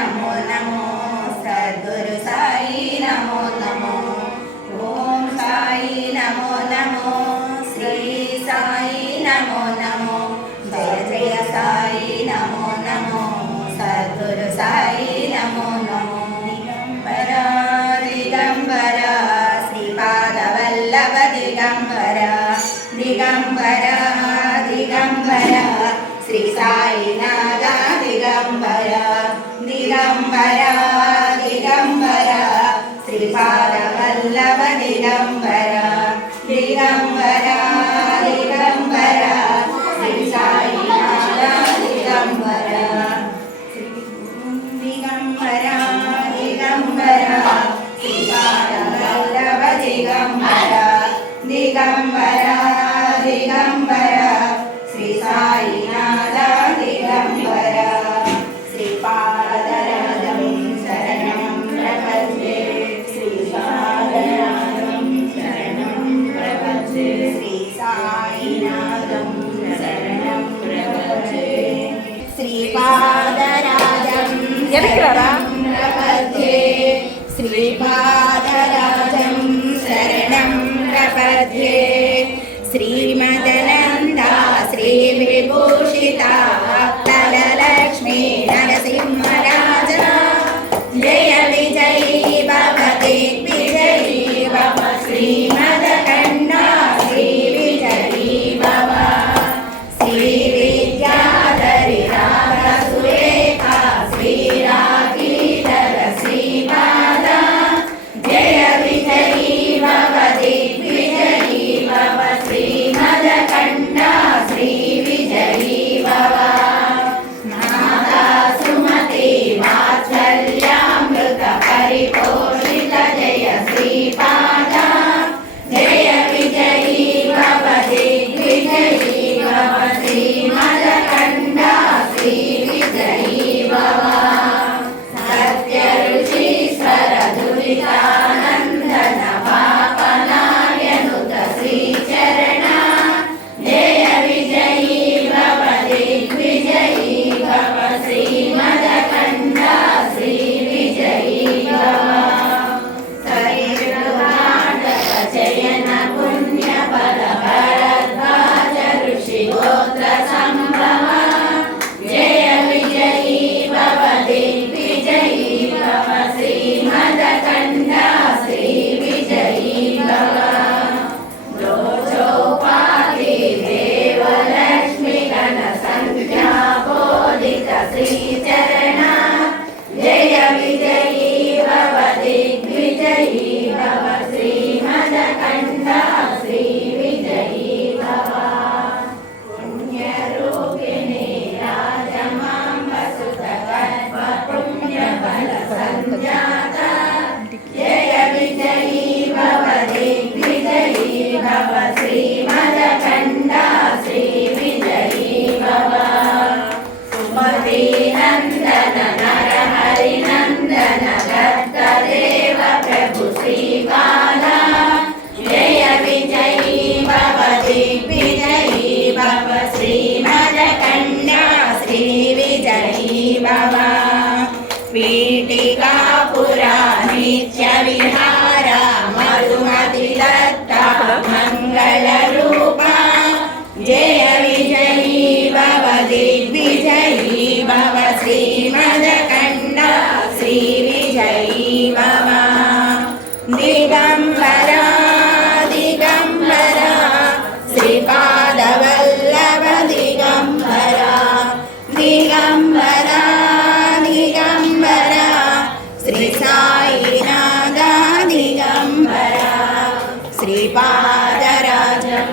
नमो नमो सद्गुरु साई नमो नमो ओम साई नमो नमो श्री साई नमो नमो जय जय साई नमो नमो सद्गुरु साई नमो नमो दिगंबरा दिगंबरा श्रीपादवल्लभ दिगंबरा दिगंबरा दिगंबरा श्री साईनाथ दिगंबरा दिगंबरा दिगंबरा श्रीपादवल्लभ दिगंबरा दिगंबरा दिगंबरा श्री साईनाथ दिगंबरा दिगंबरा दिगंबरा श्रीपादवल्लभ दिगंबरा दिगंबरा दिगंबरा श्री साईनाथ दिगंबरा श्रीपादराजं शरणं प्रपद्ये श्रीपादराजं शरणं प्रपद्ये श्री साईनाथं शरणं प्रपद्ये श्रीपादराजं प्रपद्ये श्रीपादराजं शरणं प्रपद्ये श्रीमदनन्दा श्रीविभूषिता लक्ष्मी नरसिंहराजा जय विजयी भव दिग्विजयी भव श्रीमदकन्या श्री विजयी भव श्रीविद्याधरी रागसुरेखा श्रीरागीधर श्रीपादा जय विजयी भव दिग्विजयी भव श्रीमदकन्या श्री विजयी भव माता सुमति वात्सल्यामृत परिपोषित जय श्रीपादा जय विजयी भव दिग्विजयी भव श्रीमदकन्या श्री विजयी भव सत्यऋषीश्वर दुरितानन्दन पापनायनुत श्रीचरण जय विजयी भव दिग्विजयी भव श्रीमदकन्या श्री विजयी भव सरिर्नाटक चयन पुण्यफल भरद्वाज ऋषिगोत्र सम्भव जय विजयी भव दिग्विजयी भव श्रीमदकन्या श्री विजयी भव लोचोपाधि देवलक्ष्मी गण संज्ञा बोधित श्रीचरण जय विजयी भव दिग्विजयी भव श्रीमदकन्या श्री विजयी भव पुण्यरूपिणी राजमाम्ब सुत कल्प पुण्यफल संजाता जय विजयी भव दिग्विजयी भव श्रीमदकन्या श्री विजयी भव सुमति नन्दन नरहरि नन्दन दत्तदेव प्रभु श्रीपादा जय विजयी भव दिग्विजयी भव श्रीमदकन्या श्री विजयी भव पीठिकापुरा नित्यविहारा मधुमति दत्ता मङ्गलरूपा जय विजयी भव दिग्विजयी भव श्रीमदकन्या श्री विजयी भव दिगंबरा दिगंबरा श्रीपादवल्लभ दिगंबरा दिगंबरा दिगंबरा श्री साईनाथ दिगंबरा श्रीपादराजं